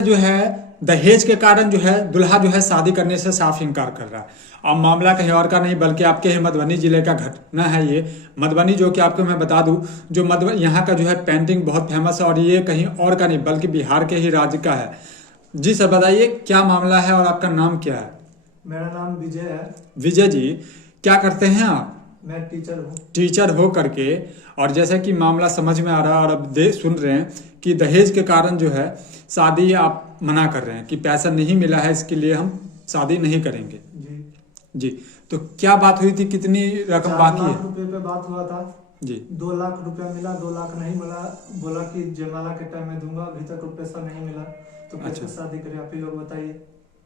जो है दहेज के कारण जो है दुल्हा जो है शादी करने से साफ इनकार कर रहा है। अब मामला कहीं और का नहीं बल्कि आपके ही मधुबनी जिले का घटना है। ये मधुबनी जो कि आपको मैं बता दूं, जो मधुबनी यहाँ का जो है पेंटिंग बहुत फेमस है और ये कहीं और का नहीं बल्कि बिहार के ही राज्य का है। जी सर बताइए क्या मामला है और आपका नाम क्या है? मेरा नाम विजय है। विजय जी, क्या करते हैं आप? मैं टीचर हूँ। टीचर हो करके, और जैसा कि मामला समझ में आ रहा है और अब सुन रहे हैं कि दहेज के कारण जो है शादी आप मना कर रहे हैं कि पैसा नहीं मिला है, इसके लिए हम शादी नहीं करेंगे। जी जी, तो क्या बात हुई थी, कितनी रकम बाकी 4 है? लाख रुपए पे बात हुआ था जी 2 लाख रुपया मिला, 2 लाख नहीं मिला। बोला कि जयमाला के टाइम में दूंगा, अभी तक पैसा नहीं मिला तो कैसे अच्छा। शादी करें? आप ही लोग बताइए,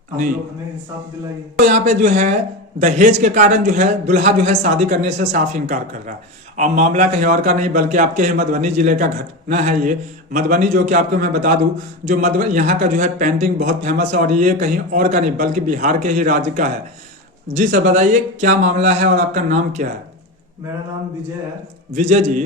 आप नहीं। लोग हमें इंसाफ दिलाइए। तो यहाँ पे जो है दहेज के कारण जो है दुल्हा जो है शादी करने से साफ इनकार कर रहा है। अब मामला कहीं और का नहीं बल्कि आपके ही मधुबनी जिले का घटना है। ये मधुबनी जो कि आपको मैं बता दूं, जो मधुबनी यहाँ का जो है पेंटिंग बहुत फेमस है और ये कहीं और का नहीं बल्कि बिहार के ही राज्य का है। जी सर बताइए क्या मामला है और आपका नाम क्या है? मेरा नाम विजय है। विजय जी,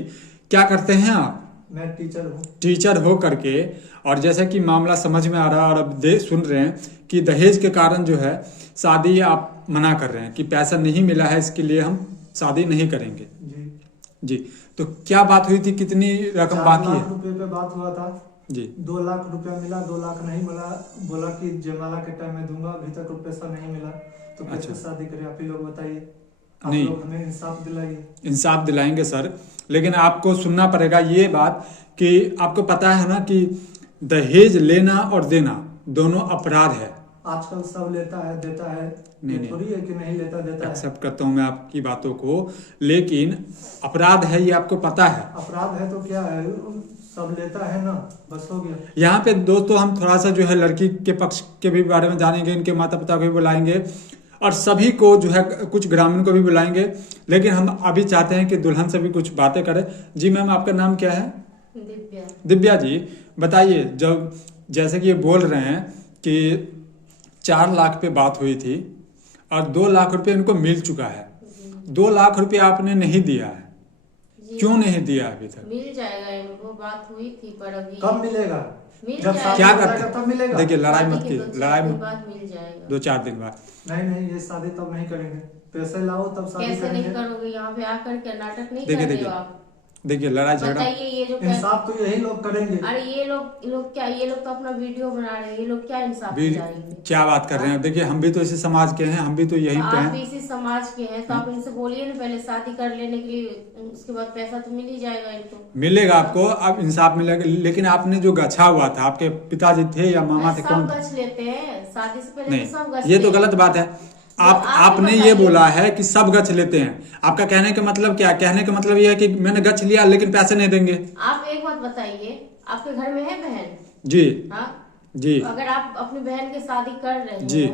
क्या करते हैं आप? मैं टीचर हूँ। टीचर हो करके, और जैसा कि मामला समझ में आ रहा है और अब सुन रहे हैं कि दहेज के कारण जो है शादी आप मना कर रहे हैं कि पैसा नहीं मिला है, इसके लिए हम शादी नहीं करेंगे। जी जी, तो क्या बात हुई थी, कितनी रकम 4 बाकी लाख है? रुपए पे बात हुआ था। जी 2 लाख रुपया मिला, 2 लाख नहीं मिला। बोला कि जयमाला के टाइम में दूंगा, अभी तक पैसा नहीं मिला तो कैसे अच्छा। शादी करें? आप ही लोग बताइए, आप नहीं। लोग हमें इंसाफ दिलाइए। इंसाफ दिलाएंगे सर, लेकिन आपको सुनना पड़ेगा ये बात कि आपको पता है ना कि दहेज लेना और देना दोनों अपराध है। आजकल सब लेता है देता है, नहीं, ये थोड़ी है कि नहीं लेता देता है। एक्सेप्ट करता हूँ मैं आपकी बातों को, लेकिन अपराध है ये आपको पता है। अपराध है तो क्या है, सब लेता है ना, बस हो गया। यहाँ पे दोस्तों हम थोड़ा सा जो है लड़की के पक्ष के भी बारे में जानेंगे, इनके माता पिता को भी बुलाएंगे और सभी को जो है कुछ ग्रामीण को भी बुलाएंगे, लेकिन हम अभी चाहते हैं कि दुल्हन से भी कुछ बातें करें। जी मैम, आपका नाम क्या है? दिव्या। दिव्या जी बताइए, जब जैसे कि ये बोल रहे हैं कि 4 लाख पे बात हुई थी और 2 लाख रुपए इनको मिल चुका है, 2 लाख रुपए आपने नहीं दिया है, क्यों नहीं दिया अभी तक? मिल जाएगा, इनको बात हुई थी पर अभी कब मिलेगा? मिल जब जाएगा। क्या शादी करते हो जाएगा हैं? तब मिलेगा। देखिए लड़ाई शादी मत के की, 2-4 लड़ाई दिन मत, बाद मिल जाएगा। 2-4 दिन बाद। नहीं ये शादी तब नहीं करेंगे, पैसे लाओ तब शादी कैसे करेंगे। नहीं करोगे? यहाँ पे आकर के नाटक नहीं देखिए, करते देखिए। हो आप? देखिए लड़ाई झगड़ा, बताइए ये जो इंसाफ तो यही लोग करेंगे। अरे ये लोग क्या, ये लोग तो अपना वीडियो बना रहे हैं, ये लोग क्या इंसाफ भी दिलाएंगे? क्या बात कर रहे हैं? देखिए हम भी तो इसी समाज के हैं, हम भी तो यहीं पे आप हैं। इसी समाज के हैं तो आप इनसे बोलिए ना, पहले शादी कर लेने के लिए, उसके बाद पैसा तो मिल ही जाएगा इनको। मिलेगा आपको, अब इंसाफ मिलेगा, लेकिन आपने जो गछा हुआ था, आपके पिताजी थे या मामा थे, सब कौन थे? गछ लेते हैं, शादी से पहले तो सब गछ नहीं, ये तो लेते हैं। गलत बात है। आप आपने ही ये बताइए। बोला है कि सब गछ लेते हैं, आपका कहने का मतलब क्या? कहने का मतलब ये है कि मैंने गछ लिया लेकिन पैसे नहीं देंगे। आप एक बात बताइए, आपके घर में है बहन? जी हाँ जी अगर आप अपनी बहन की शादी कर रहे हैं जी